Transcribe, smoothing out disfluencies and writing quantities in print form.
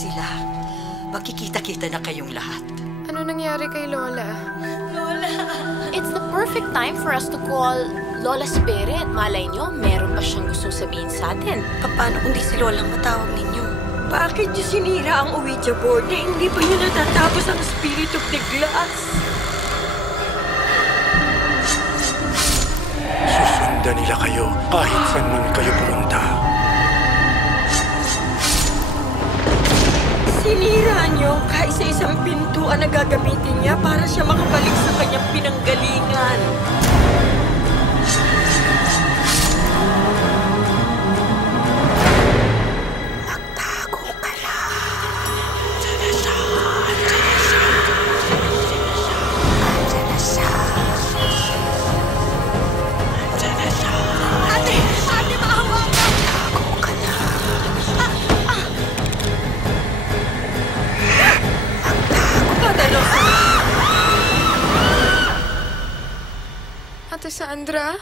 sila. Makikita-kita na kayong lahat. Ano nangyari kay Lola? Lola! It's the perfect time for us to call Lola Spirit. Malay nyo, meron pa siyang gustong sabihin sa atin. Paano kung di si Lola ang matawag ninyo? Bakit niyo sinira ang Ouija board na hindi pa niyo natatapos ang Spirit of the Glass? Susundan nila kayo kahit saan man kayo pumunta. Sinira niyo kaisa-isang pintuan na gagamitin niya para siya makabalik sa kanyang pinanggalingan. Magtago ka lang. Andiyan na siya. Ate! Ate, maawa ka! Magtago ka lang. Ate Sandra?